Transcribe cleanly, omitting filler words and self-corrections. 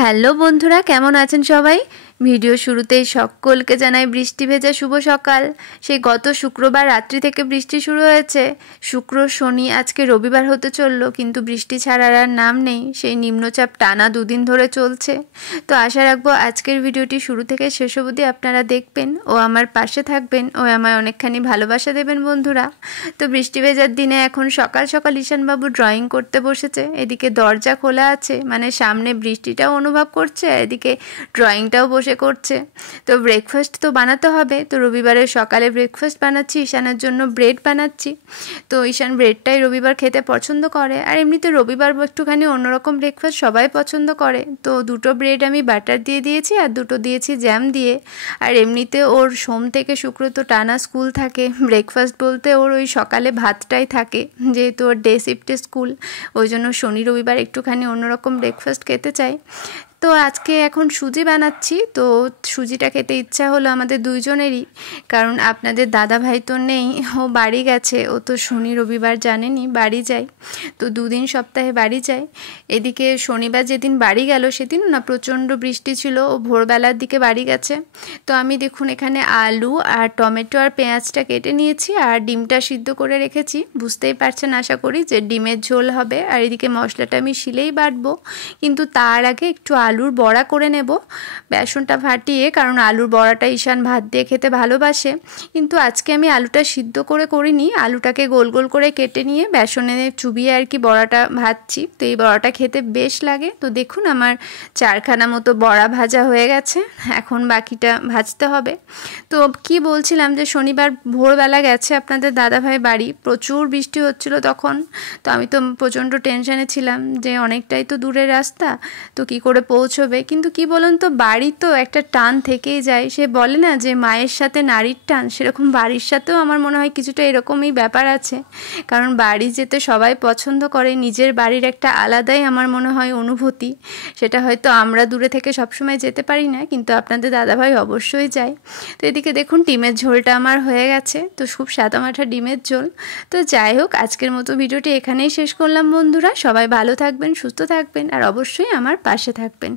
Hello বন্ধুরা, কেমন আছেন সবাই? ভিডিও শুরুতেই সকলকে জানাই বৃষ্টি ভেজা শুভ সকাল। সেই গত শুক্রবার রাত্রি থেকে বৃষ্টি শুরু হয়েছে। শুক্র শনি আজকে রবিবার হতে চললো, কিন্তু বৃষ্টি ছাড়ার আর নাম নেই। সেই নিম্নচাপ টানা দুদিন ধরে চলছে। তো আশা রাখবো আজকের ভিডিওটি শুরু থেকে শেষ অবধি আপনারা দেখবেন ও আমার পাশে থাকবেন ও আমায় অনেকখানি ভালোবাসা দেবেন বন্ধুরা। তো বৃষ্টি ভেজার দিনে এখন সকাল সকাল ঈশানবাবু ড্রয়িং করতে বসেছে। এদিকে দরজা খোলা আছে, মানে সামনে বৃষ্টিটাও অনুভব করছে, এদিকে ড্রয়িংটাও বসে করছে। তো ব্রেকফাস্ট তো বানাতে হবে। তো রবিবারের সকালে ব্রেকফাস্ট বানাচ্ছি, ঈশানের জন্য ব্রেড বানাচ্ছি। তো ঈশান ব্রেডটাই রবিবার খেতে পছন্দ করে, আর এমনিতে রবিবার একটুখানি অন্যরকম ব্রেকফাস্ট সবাই পছন্দ করে। তো দুটো ব্রেড আমি বাটার দিয়ে দিয়েছি আর দুটো দিয়েছি জ্যাম দিয়ে। আর এমনিতে ওর সোম থেকে শুক্র তো টানা স্কুল থাকে। ব্রেকফাস্ট বলতে ওর ওই সকালে ভাতটাই থাকে, যেহেতু ওর ডে শিফটে স্কুল, ওই জন্য শনি রবিবার একটুখানি অন্যরকম ব্রেকফাস্ট খেতে চাই। তো আজকে এখন সুজি বানাচ্ছি। তো সুজিটা খেতে ইচ্ছা হলো আমাদের দুইজনেরই, কারণ আপনাদের দাদা ভাই তো নেই, ও বাড়ি গেছে। ও তো শনি রবিবার জানেনই বাড়ি যায়, তো দুদিন সপ্তাহে বাড়ি যায়। এদিকে শনিবার যেদিন বাড়ি গেল সেদিন না প্রচণ্ড বৃষ্টি ছিল, ও ভোরবেলার দিকে বাড়ি গেছে। তো আমি দেখুন এখানে আলু আর টমেটো আর পেঁয়াজটা কেটে নিয়েছি, আর ডিমটা সিদ্ধ করে রেখেছি। বুঝতেই পারছেন আশা করি যে ডিমের ঝোল হবে। আর এদিকে মশলাটা আমি শিলেই বাটবো, কিন্তু তার আগে একটু আলুর বড়া করে নেব বেসনটা ফাটিয়ে, কারণ আলুর বড়াটা ঈশান ভাত দিয়ে খেতে ভালোবাসে। কিন্তু আজকে আমি আলুটা সিদ্ধ করে করিনি, আলুটাকে গোল গোল করে কেটে নিয়ে বেসনে চুবিয়ে আর কি বড়াটা ভাজছি। তো এই বড়াটা খেতে বেশ লাগে। তো দেখুন আমার 4খানা মতো বড়া ভাজা হয়ে গেছে, এখন বাকিটা ভাজতে হবে। তো কি বলছিলাম যে শনিবার ভোরবেলা গেছে আপনাদের দাদাভাই বাড়ি, প্রচুর বৃষ্টি হচ্ছিল তখন। তো আমি তো প্রচণ্ড টেনশনে ছিলাম যে অনেকটাই তো দূরের রাস্তা, তো কি করে পৌঁছবে। কিন্তু কি বলুন তো, বাড়ি তো একটা টান থেকেই যায়। সে বলে না যে মায়ের সাথে নারীর টান, সেরকম বাড়ির সাথেও আমার মনে হয় কিছুটা এরকমই ব্যাপার আছে। কারণ বাড়ি যেতে সবাই পছন্দ করে, নিজের বাড়ির একটা আলাদাই আমার মনে হয় অনুভূতি। সেটা হয়তো আমরা দূরে থেকে সবসময় যেতে পারি না, কিন্তু আপনাদের দাদাভাই অবশ্যই যায়। তো এদিকে দেখুন ডিমের ঝোলটা আমার হয়ে গেছে। তো খুব সাদামাঠা ডিমের ঝোল। তো যাই হোক, আজকের মতো ভিডিওটি এখানেই শেষ করলাম বন্ধুরা। সবাই ভালো থাকবেন, সুস্থ থাকবেন, আর অবশ্যই আমার পাশে থাকবেন।